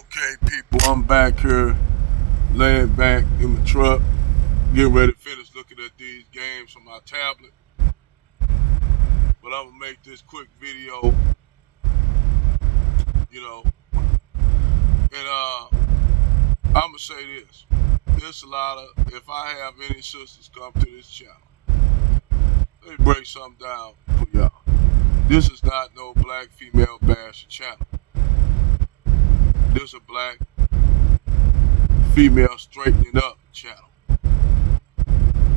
Okay, people, I'm back here, laying back in my truck, getting ready to finish looking at these games on my tablet. But I'm gonna make this quick video, you know, and I'm gonna say this. There's a lot of, if I have any sisters come to this channel, let me break something down for y'all. This is not no black female bash channel. This is a black female straightening up channel.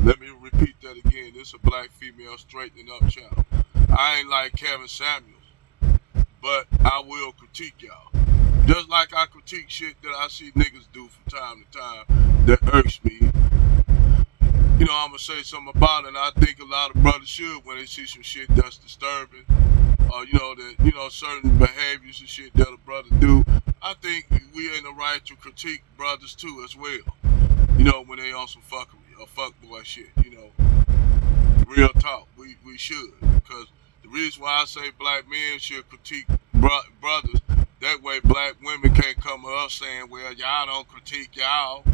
Let me repeat that again. This is a black female straightening up channel. I ain't like Kevin Samuels, but I will critique y'all. Just like I critique shit that I see niggas do from time to time that irks me. You know, I'm gonna say something about it, and I think a lot of brothers should when they see some shit that's disturbing. Certain behaviors and shit that a brother do. I think we in the right to critique brothers too as well. You know, when they on some fuckery or fuckboy shit, you know. Real talk, we should. Because the reason why I say black men should critique brothers, that way black women can't come to us saying, well, y'all don't critique y'all.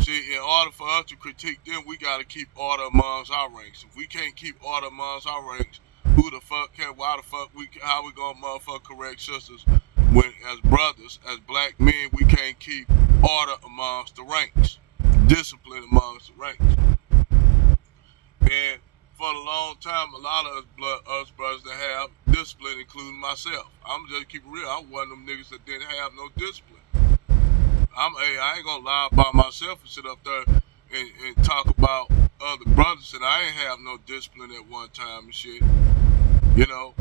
See, in order for us to critique them, we gotta keep order amongst our ranks. If we can't keep order amongst our ranks, who the fuck can, how we gonna motherfucker correct sisters when as brothers, as black men, we can't keep order amongst the ranks, discipline amongst the ranks. And for a long time, a lot of us brothers that have discipline, including myself. I'm just keep it real. I'm one of them niggas that didn't have no discipline. I ain't gonna lie about myself and sit up there and talk about other brothers, and I ain't have no discipline at one time and shit. You know,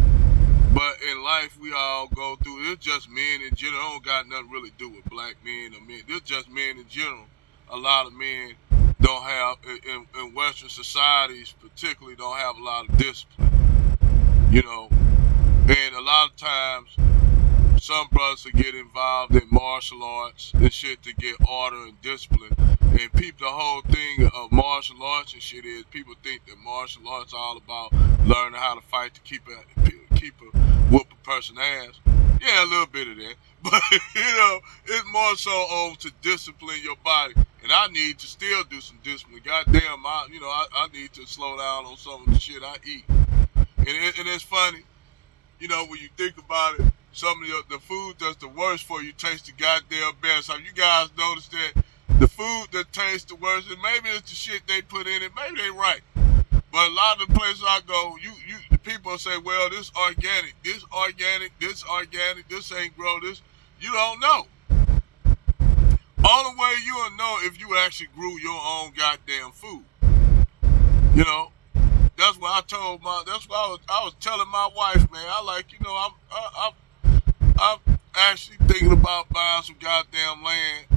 but in life we all go through. It's just men in general. It don't got nothing really to do with black men or men. It's just men in general. A lot of men don't have, in Western societies particularly, don't have a lot of discipline. You know, and a lot of times some brothers will get involved in martial arts and shit to get order and discipline. And people, the whole thing of martial arts and shit is people think that martial arts all about learning how to fight to keep a whoop a person ass. Yeah, a little bit of that. But, you know, it's more so on to discipline your body. And I need to still do some discipline. Goddamn, I need to slow down on some of the shit I eat. And it's funny, you know, when you think about it, some of the food that's the worst for you tastes the goddamn best. So you guys notice that the food that tastes the worst, and maybe it's the shit they put in it, maybe they right. But a lot of the places I go, the people say, well, this organic, this ain't grow, this. You don't know. Only way you'll know if you actually grew your own goddamn food. You know, that's what I told that's what I was telling my wife, man. I'm actually thinking about buying some goddamn land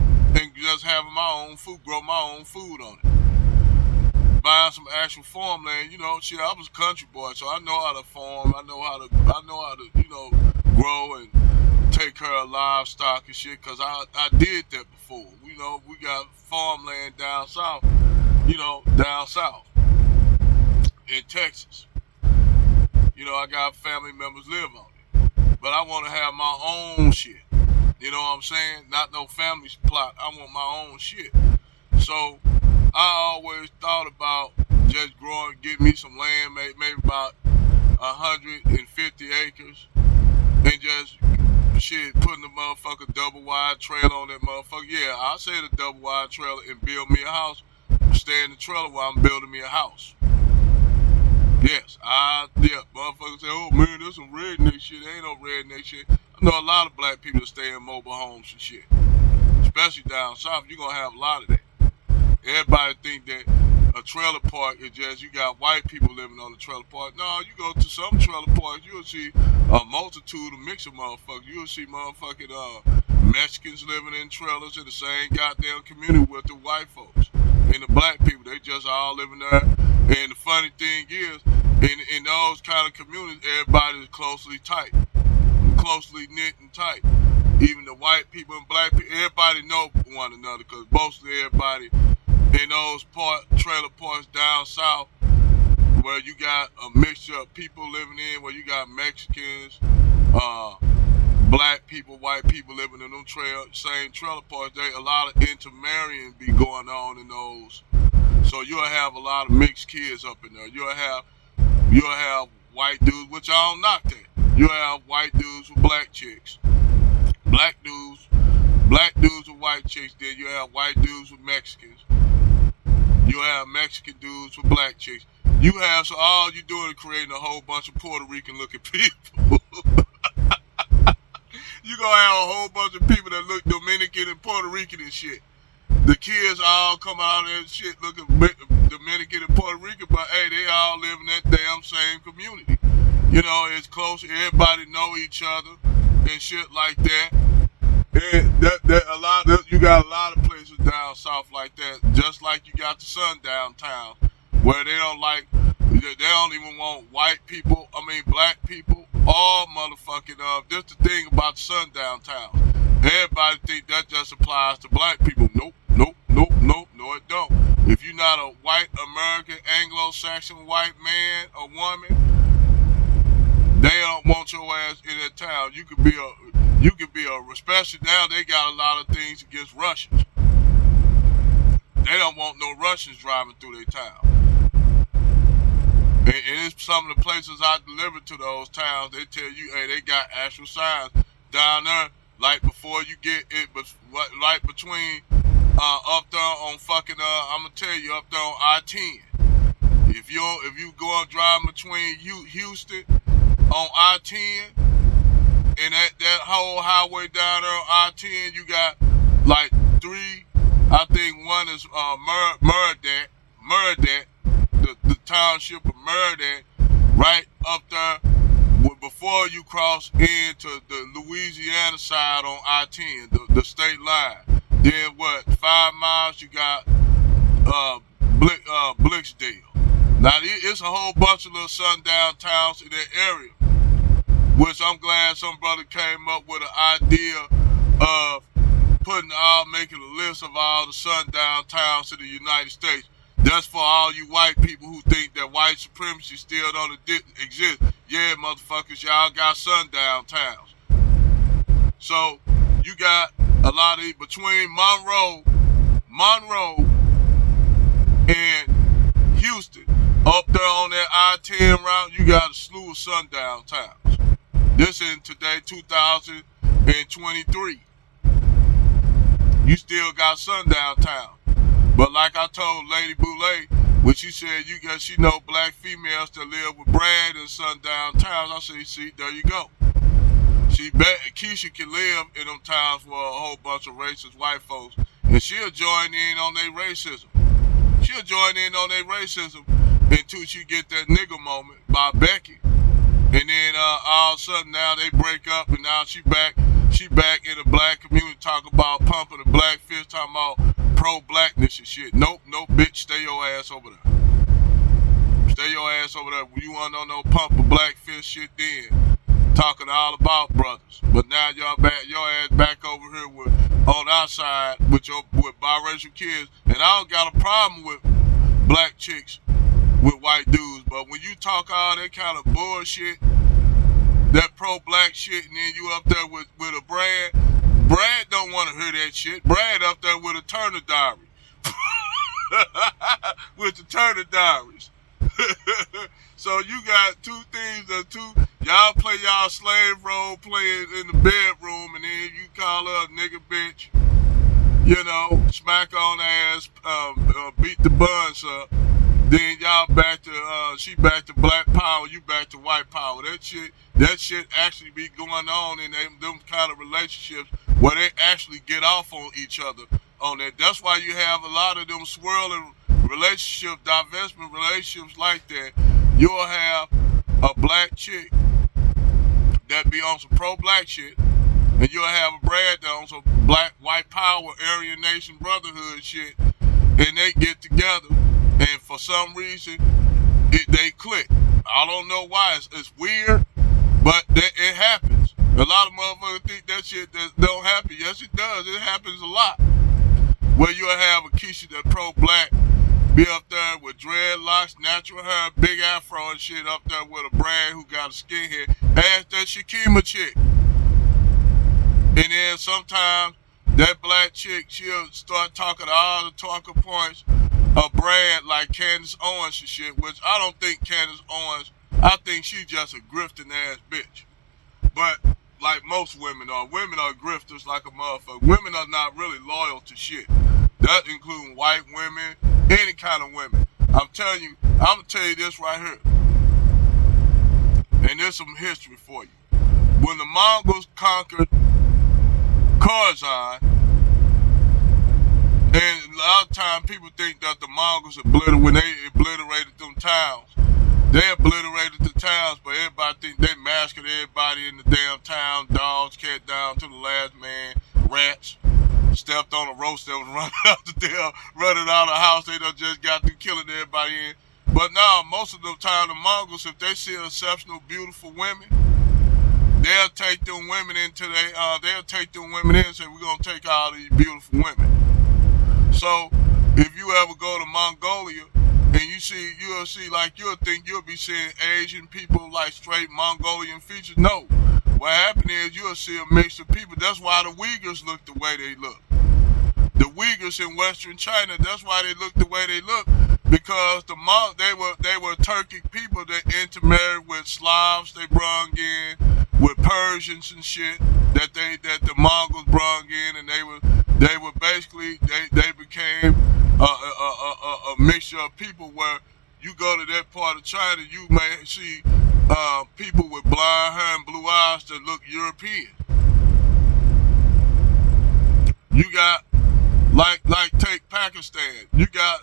and just having my own food, grow my own food on it. Buying some actual farmland, you know, shit, I was a country boy, so I know how to farm, I know how to, you know, grow and take care of livestock and shit, cause I did that before. You know, we got farmland down south in Texas. You know, I got family members live on it. But I want to have my own shit. You know what I'm saying? Not no family plot. I want my own shit. So I always thought about just getting me some land, maybe about 150 acres, and just putting the motherfucker double wide trailer on that motherfucker. Yeah, I say the double wide trailer and build me a house. Stay in the trailer while I'm building me a house. Yes, motherfuckers say, oh man, there's some redneck shit. There ain't no redneck shit. I know a lot of black people that stay in mobile homes and shit. Especially down south, you're gonna have a lot of that. Everybody think that a trailer park is just, you got white people living on the trailer park. No, you go to some trailer parks, you'll see a multitude of mix of motherfuckers. You'll see motherfucking Mexicans living in trailers in the same goddamn community with the white folks. And the black people, they just all living there. And the funny thing is, in those kind of communities, everybody is closely knit and tight. Even the white people and black people, everybody know one another, because mostly everybody in those trailer parks down south, where you got a mixture of people living in, where you got Mexicans, black people, white people living in them same trailer parks. A lot of intermarrying be going on in those. So you'll have a lot of mixed kids up in there. You'll have white dudes, which I don't knock that. You'll have white dudes with black chicks, black dudes with white chicks. Then you have white dudes with Mexicans. You have Mexican dudes with black chicks. You have, so all you doing is creating a whole bunch of Puerto Rican looking people. You gonna have a whole bunch of people that look Dominican and Puerto Rican and shit. The kids all come out and shit looking Dominican and Puerto Rican, but hey, they all live in that damn same community. You know, it's close. Everybody know each other and shit like that. And you got a lot of places down south like that, just like you got the sundown towns where they don't even want white people, black people, all motherfucking, this the thing about the sundown towns. Everybody think that just applies to black people. Nope, no it don't. If you're not a white American, Anglo-Saxon white man or woman, they don't want your ass in that town. You could be especially now they got a lot of things against Russians. They don't want no Russians driving through their town. And it's some of the places I delivered to those towns, they tell you, hey, they got actual signs down there, like before you get it, but right between up there on fucking, I'm gonna tell you, up there on I-10. If you go and drive between Houston on I-10, and that whole highway down there on I-10, you got like three. I think one is Murdat, the township of Murdat, right up there before you cross into the Louisiana side on I-10, the state line. Then 5 miles you got Blixdale. Now it's a whole bunch of little sundown towns in that area, which I'm glad some brother came up with an idea of making a list of all the sundown towns in the United States. That's for all you white people who think that white supremacy still don't exist. Yeah, motherfuckers, y'all got sundown towns. So you got a lot of between Monroe and Houston, up there on that I-10 route, you got a slew of sundown towns. This in today, 2023. You still got sundown town. But like I told Lady Boulay, when she said she know black females that live with Brad in sundown towns, I said, see, there you go. Keisha can live in them towns for a whole bunch of racist white folks, and she'll join in on their racism. Until she get that nigga moment by Becky. And then all of a sudden now they break up, and now she back in the black community talking about pumping the black fist, talking about pro-blackness and shit. Nope, bitch, stay your ass over there. When you want to know no pump a black fist shit, then talking all about brothers. But now your ass back over here on our side with biracial kids. And I don't got a problem with black chicks with white dudes, but when you talk all that kind of bullshit, that pro-black shit, and then you up there with a Brad don't want to hear that shit. Brad up there with a Turner Diary. With the Turner Diaries. So you got two things, y'all play y'all slave role playing in the bedroom, and then you call her a nigga bitch, smack on ass, beat the buns up. Then y'all she back to black power, you back to white power. That shit actually be going on in them kind of relationships where they actually get off on each other on that. That's why you have a lot of them swirling relationships, divestment relationships like that. You'll have a black chick that be on some pro-black shit, and you'll have a Brad that on some black, white power, Aryan Nation brotherhood shit, and they get together. And for some reason, they click. I don't know why. It's weird, but it happens. A lot of motherfuckers think that shit don't happen. Yes, it does. It happens a lot. Where you'll have a Keisha that pro-black be up there with dreadlocks, natural hair, big afro and shit up there with a Brad who got a skinhead. Ask that Shakima chick. And then sometimes that black chick, she'll start talking all the talking points of Brad like Candace Owens and shit, which I don't think Candace Owens, I think she's just a grifting ass bitch. But like most women are grifters like a motherfucker. Women are not really loyal to shit. That includes white women, any kind of women. I'm telling you, I'm gonna tell you this right here. And there's some history for you. When the Mongols conquered Khorasan, and a lot of times people think that the Mongols when they obliterated them towns, they obliterated the towns, but everybody think they massacred everybody in the damn town, dogs, cat down to the last man, rats, stepped on a roast that was running out of the house, they done just got through killing everybody in. But now, most of the time, the Mongols, if they see exceptional, beautiful women, they'll take them women in and say, we're going to take all these beautiful women. So, if you ever go to Mongolia, and you'll think you'll be seeing Asian people like straight Mongolian features. No. What happened is you'll see a mix of people. That's why the Uyghurs look the way they look. The Uyghurs in Western China, that's why they look the way they look. Because they were Turkic people that intermarried with Slavs they brung in, with Persians and shit that the Mongols brung in, and they were basically they became a mixture of people where you go to that part of China, you may see people with blonde hair and blue eyes that look European. You got like take Pakistan. You got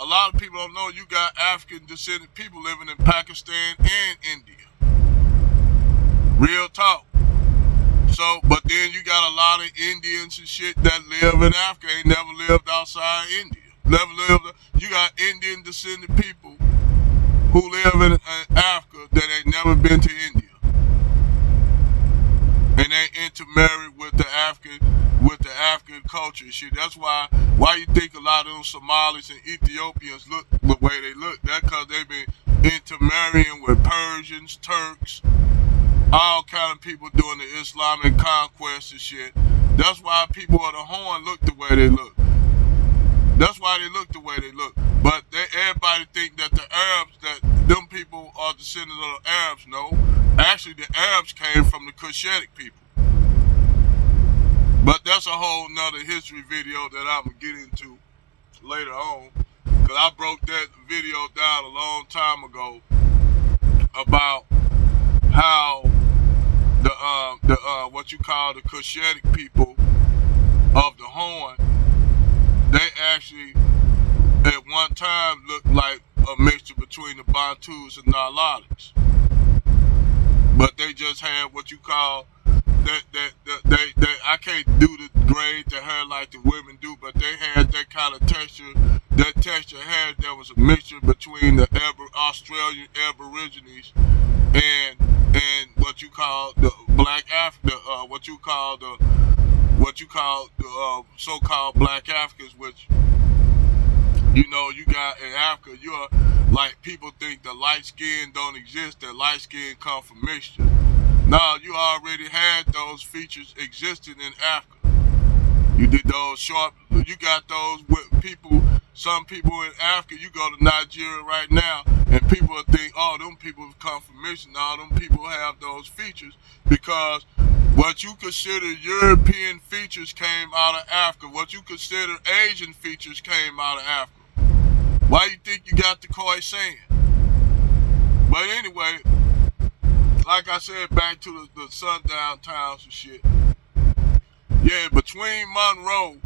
a lot of people don't know you got African descended people living in Pakistan and India. Real talk. So, but then you got a lot of Indians and shit that live in Africa, ain't never lived outside India. You got Indian descended people who live in Africa that ain't never been to India. And they intermarried with the African culture and shit. That's why you think a lot of them Somalis and Ethiopians look the way they look. That's because they've been intermarrying with Persians, Turks, all kind of people doing the Islamic conquest and shit. That's why people of the Horn look the way they look. That's why they look the way they look. But everybody think that the Arabs, that them people are descendants of the Arabs. No. Actually, the Arabs came from the Cushitic people. But that's a whole nother history video that I'm going to get into later on. Because I broke that video down a long time ago about how the what you call the Cushitic people of the Horn, they actually at one time looked like a mixture between the Bantus and Nilotics. But they just had what you call they I can't do the grade the hair like the women do, but they had that kind of texture. That texture hair that was a mixture between the Australian Aborigines and what you call the Black Africa, what you call the so-called Black Africans, which you know you got in Africa. You're like people think the light skin don't exist. That light skin come from mixture. No, you already had those features existing in Africa. You did those short. You got those with people. Some people in Africa, you go to Nigeria right now, and people will think, oh, them people come from mixture. No, them people have those features because what you consider European features came out of Africa. What you consider Asian features came out of Africa. Why you think you got the Khoi saying? But anyway, like I said, back to the sundown towns and shit. Yeah, between Monroe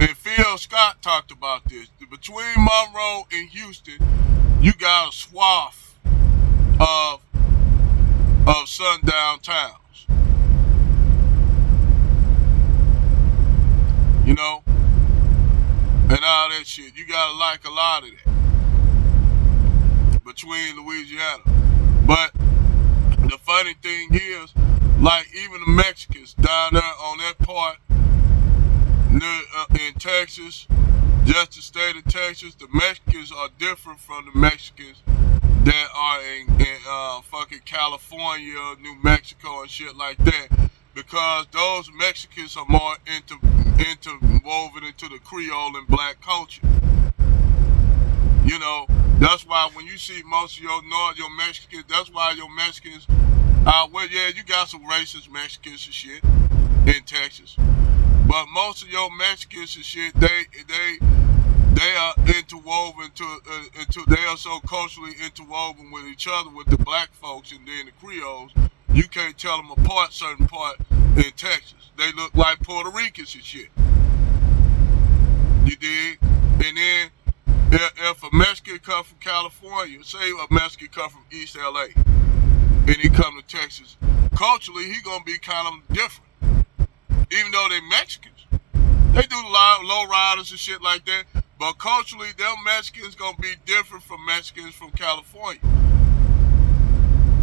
and Phil Scott talked about this. Between Monroe and Houston, you got a swath of sundown towns. You know? And all that shit. You gotta like a lot of that. Between Louisiana. But the funny thing is, like even the Mexicans down there on that part in Texas, just the state of Texas, the Mexicans are different from the Mexicans that are in fucking California, New Mexico and shit like that. because those Mexicans are more interwoven into the Creole and black culture. You know, that's why when you see most of your Mexicans, that's why your Mexicans, well, yeah, you got some racist Mexicans and shit in Texas, but most of your Mexicans and shit, they are interwoven they are so culturally interwoven with each other, with the black folks and then the Creoles. You can't tell them apart certain part in Texas. They look like Puerto Ricans and shit. You dig? And then if a Mexican come from California, say a Mexican come from East LA, and he come to Texas, culturally he gonna be kind of different. Even though they Mexicans, they do low riders and shit like that. But culturally, them Mexicans gonna be different from Mexicans from California.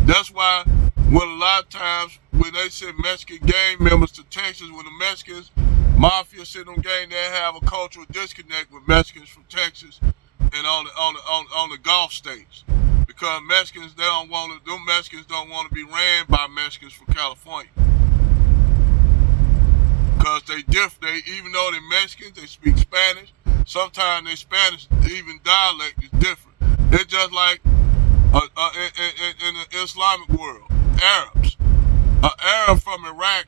That's why when a lot of times when they send Mexican gang members to Texas, when the Mexicans mafia send them gang, they have a cultural disconnect with Mexicans from Texas and on the Gulf states, because Mexicans them Mexicans don't want to be ran by Mexicans from California. Because they even though they're Mexicans, they speak Spanish. Sometimes their Spanish, even dialect, is different. It's just like in the Islamic world, Arabs. An Arab from Iraq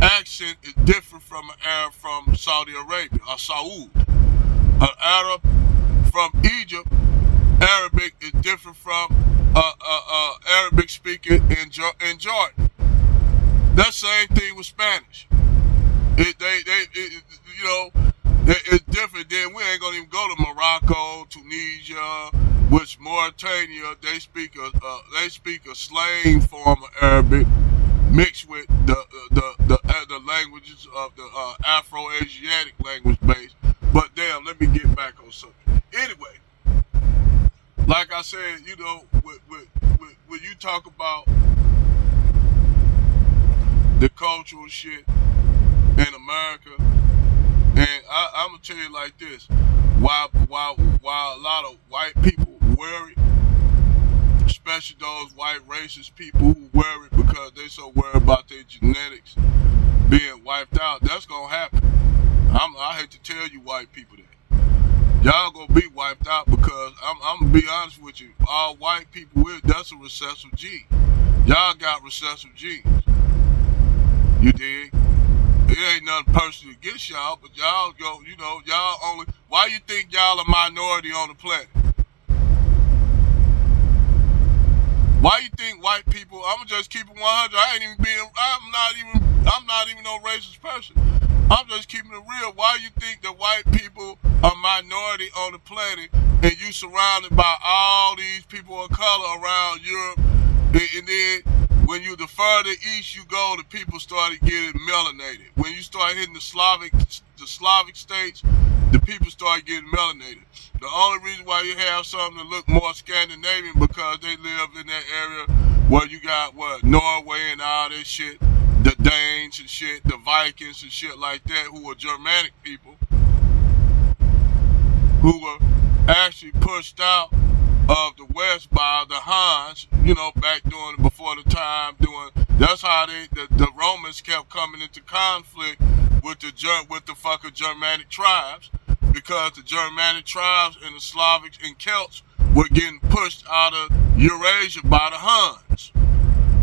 accent is different from an Arab from Saudi Arabia or Saud. An Arab from Egypt, Arabic is different from Arabic speaker in Jordan. That same thing with Spanish. It's different. Then we ain't gonna even go to Morocco, Tunisia, which Mauritania they speak a slang form of Arabic mixed with the languages of the Afro-Asiatic language base. But damn, let me get back on something. Anyway, like I said, when you talk about the cultural shit in America, and I'm gonna tell you like this: while a lot of white people worry, especially those white racist people who worry because they so worried about their genetics being wiped out, that's gonna happen. I hate to tell you white people that y'all gonna be wiped out, because I'm gonna be honest with you, all white people that's a recessive gene. Y'all got recessive genes. You dig? It ain't nothing personal against y'all, but y'all go, y'all only. Why you think y'all a minority on the planet? Why you think white people? I'ma just keep it 100. I'm not even no racist person. I'm just keeping it real. Why you think that white people are minority on the planet, and you surrounded by all these people of color around Europe, and then when you the further east you go, the people started getting melanated. When you start hitting the Slavic states, the people start getting melanated. The only reason why you have something that look more Scandinavian, because they live in that area where you got Norway and all this shit, the Danes and shit, the Vikings and shit like that, who were Germanic people, who were actually pushed out of the West by the Huns, back before the time that's how the Romans kept coming into conflict with the fucking Germanic tribes, because the Germanic tribes and the Slavics and Celts were getting pushed out of Eurasia by the Huns.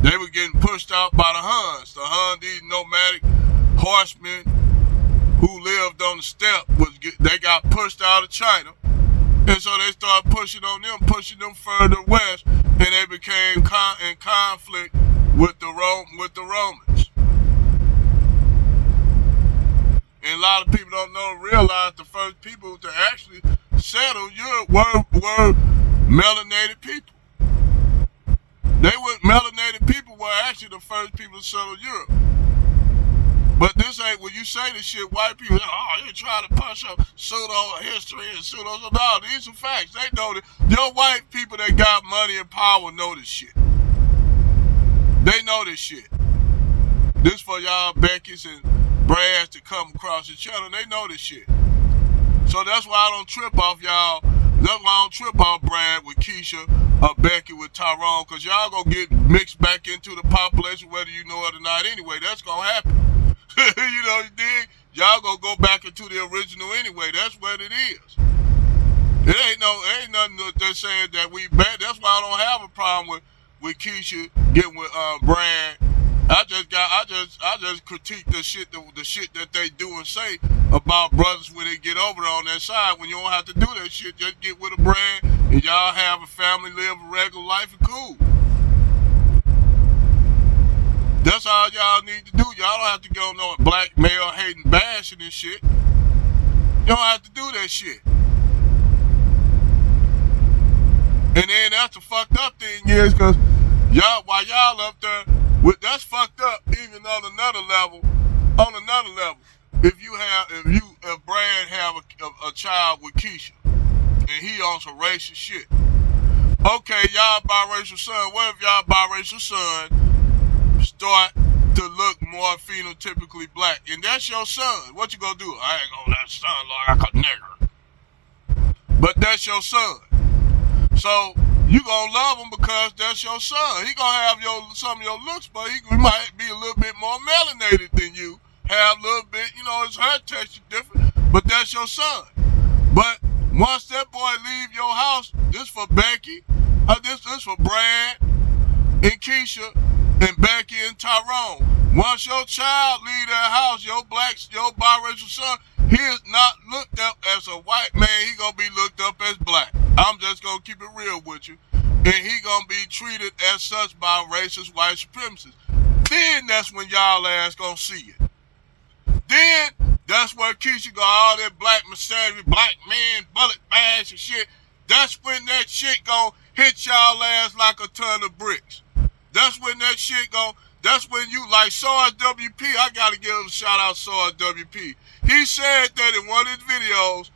They were getting pushed out by the Huns. The Huns, these nomadic horsemen who lived on the steppe, they got pushed out of China. And so they started pushing them further west, and they became in conflict with the Romans. And a lot of people don't realize the first people to actually settle Europe were melanated people. Melanated people were actually the first people to settle Europe. But this ain't, when you say this shit, white people, you trying to push up pseudo history and pseudo. No, these are facts. They know that. Your white people that got money and power know this shit. They know this shit. This for y'all Beckys and Brads to come across the channel. They know this shit. So that's why I don't trip off y'all. That's why I don't trip off Brad with Keisha Becky with Tyrone, because y'all gonna get mixed back into the population whether you know it or not anyway. That's gonna happen. You know, you dig? Y'all gonna go back into the original anyway. That's what it is. It ain't nothing that's saying that we bad. That's why I don't have a problem with Keisha getting with Brad. I just critique the shit that they do and say about brothers when they get over there on that side. When you don't have to do that shit, just get with a Brad and y'all have a family, live a regular life, and cool. That's all y'all need to do. Y'all don't have to go no blackmail, hating, bashing and shit. You don't have to do that shit. And then that's the fucked up thing is, cause while y'all up there, that's fucked up. Even on another level, if Brad have a child with Keisha, and he on some racist shit. Okay, y'all biracial son. What if y'all biracial son start to look more phenotypically black, and that's your son? What you gonna do? I ain't gonna let son look like a nigger, but that's your son. So you gonna love him because that's your son. He gonna have some of your looks, but he might be a little bit more melanated than you. Have a little bit, his hair texture different, but that's your son. But once that boy leave your house, this for Becky, this for Brad and Keisha and Becky and Tyrone. Once your child leave that house, your biracial son, he is not looked up as a white man. He gonna be looked up as black. I'm just gonna keep it real with you. And he gonna be treated as such by racist white supremacists. Then that's when y'all ass gonna see it. Then that's where Keisha got all that black misandry, black man, bullet bash and shit. That's when that shit gonna hit y'all ass like a ton of bricks. That's when that shit that's when you like Sword WP. I gotta give him a shout out, Sword WP. He said that in one of his videos,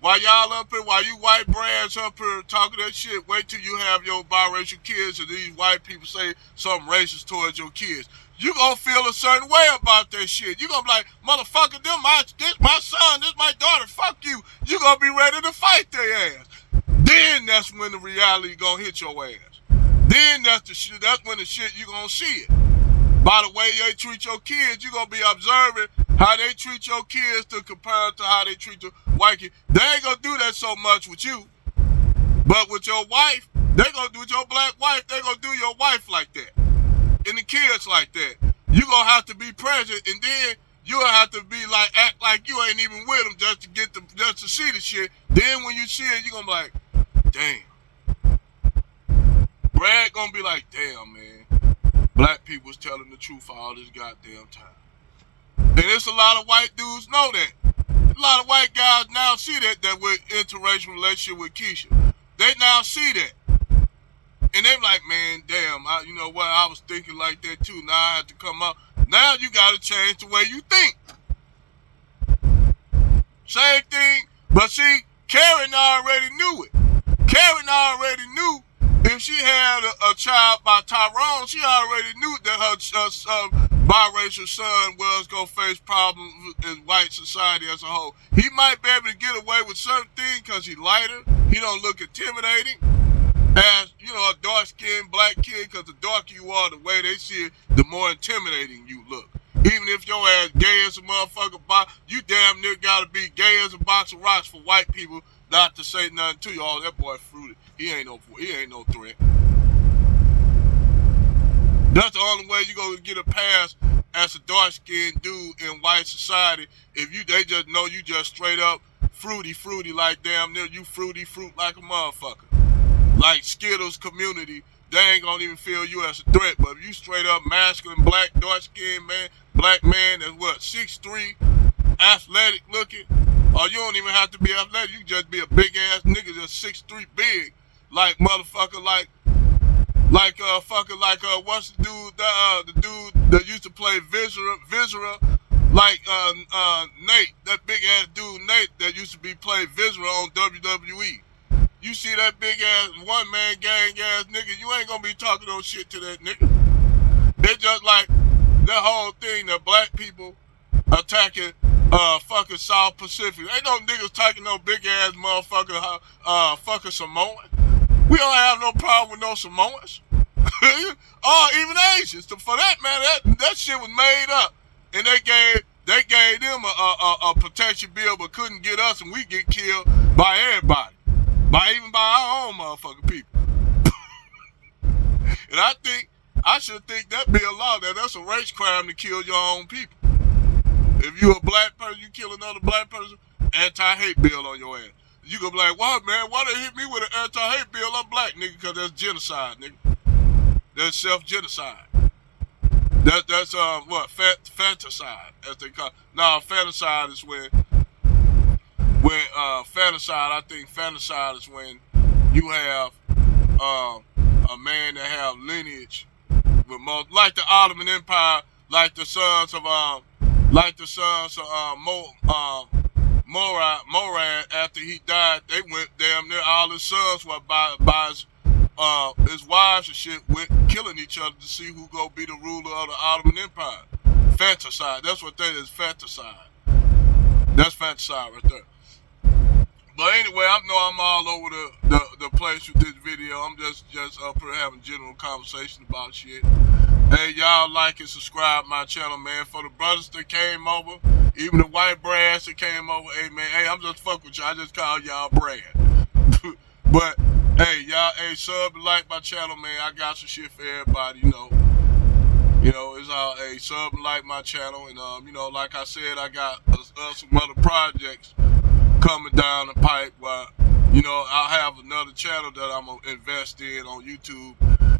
while y'all up here, while you white brands up here talking that shit, wait till you have your biracial kids and these white people say something racist towards your kids. You gonna feel a certain way about that shit. You gonna be like, motherfucker, this my son, this my daughter, fuck you. You gonna be ready to fight their ass. Then that's when the reality gonna hit your ass. Then that's when the shit you gonna see it. By the way they treat your kids, you gonna be observing how they treat your kids to compare to how they treat the white kids. They ain't gonna do that so much with you. But with your wife, they gonna do with your black wife, they gonna do your wife like that. And the kids like that. You gonna have to be present, and then you'll have to be like, act like you ain't even with them just to see the shit. Then when you see it, you gonna be like, damn. Brad gonna be like, damn, man. Black people's telling the truth all this goddamn time. And it's a lot of white dudes know that. A lot of white guys now see that with interracial relationship with Keisha. They now see that. And they like, man, damn, you know what, I was thinking like that too. Now I have to come up. Now you gotta change the way you think. Same thing, but see, Karen already knew it. Karen already knew if she had a child by Tyrone, she already knew that her biracial son was going to face problems in white society as a whole. He might be able to get away with certain things because he's lighter. He don't look intimidating as, a dark-skinned black kid, because the darker you are, the way they see it, the more intimidating you look. Even if your ass gay as a motherfucker, you damn near got to be gay as a box of rocks for white people not to say nothing to you. Oh, that boy fruited. He ain't no threat. That's the only way you gonna get a pass as a dark-skinned dude in white society. If they just know you just straight up fruity like damn near you fruit like a motherfucker. Like Skittles community, they ain't gonna even feel you as a threat. But if you straight up masculine, black, dark-skinned man, black man that's 6'3", athletic looking, or you don't even have to be athletic, you can just be a big ass nigga that's 6'3" big. Like motherfucker, what's the dude that used to play Viscera, like Nate, that big ass dude Nate that used to be playing Viscera on WWE. You see that big ass one man gang ass nigga, you ain't gonna be talking no shit to that nigga. It's just like that whole thing that black people attacking fucking South Pacific. Ain't no niggas taking no big ass motherfucker fucking Samoan. We don't have no problem with no Samoans. Or even Asians. For that matter, that shit was made up. And they gave them a protection bill but couldn't get us, and we get killed by everybody. Even by our own motherfucking people. And I should think that be a law that's a race crime to kill your own people. If you a black person, you kill another black person, anti-hate bill on your ass. You gonna be like, what, man? Why they hit me with an anti-hate bill? I'm black, nigga, because that's genocide, nigga. That's self-genocide. That's fanticide, as they call it. No, fanticide is when fanticide, I think fanticide is when you have a man that have lineage with most, like the Ottoman Empire, like the sons of Morad after he died, they went damn near all his sons were by his wives and shit went killing each other to see who go be the ruler of the Ottoman Empire. Fanticide. That's what that is, fanticide. That's fanticide right there. But anyway, I know I'm all over the place with this video. I'm just up here having general conversation about shit. Hey, y'all like and subscribe my channel, man. For the brothers that came over, even the white brass that came over, hey, man, hey, I'm just fuck with y'all. I just call y'all Brad. But, hey, y'all, hey, sub and like my channel, man. I got some shit for everybody, you know. You know, it's all, hey, sub and like my channel. And, you know, like I said, I got some other projects coming down the pipe where, you know, I'll have another channel that I'm going to invest in on YouTube.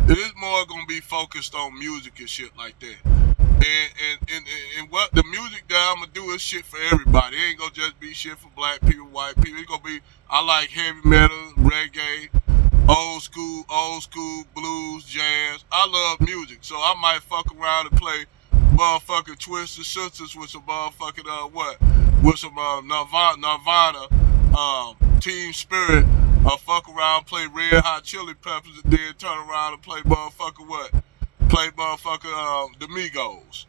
It is more going to be focused on music and shit like that. And what the music that I'm going to do is shit for everybody. It ain't going to just be shit for black people, white people. It's going to be, I like heavy metal, reggae, old school, blues, jazz. I love music, so I might fuck around and play motherfucking Twisted Sisters with some motherfucking, with some Nirvana, Team Spirit, fuck around, play Red Hot Chili Peppers, and then turn around and play motherfucking what? Play motherfucking the Migos.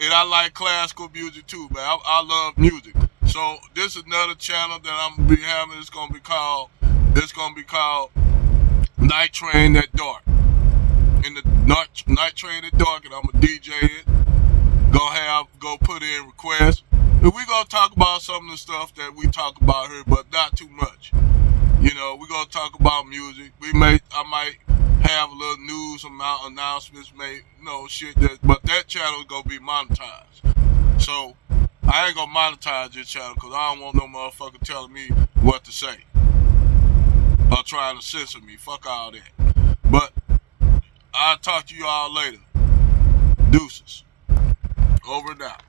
And I like classical music too, man. I love music. So this is another channel that I'm gonna be having. It's gonna be called Night Train at Dark. In the Night Train at Dark, and I'm gonna DJ it. Go put in requests. And we gonna talk about some of the stuff that we talk about here, but not too much. You know, we gonna talk about music. I might have a little news announcements, shit but that channel is gonna be monetized. So I ain't gonna monetize this channel because I don't want no motherfucker telling me what to say or trying to censor me. Fuck all that. But I'll talk to you all later. Deuces. Over and out.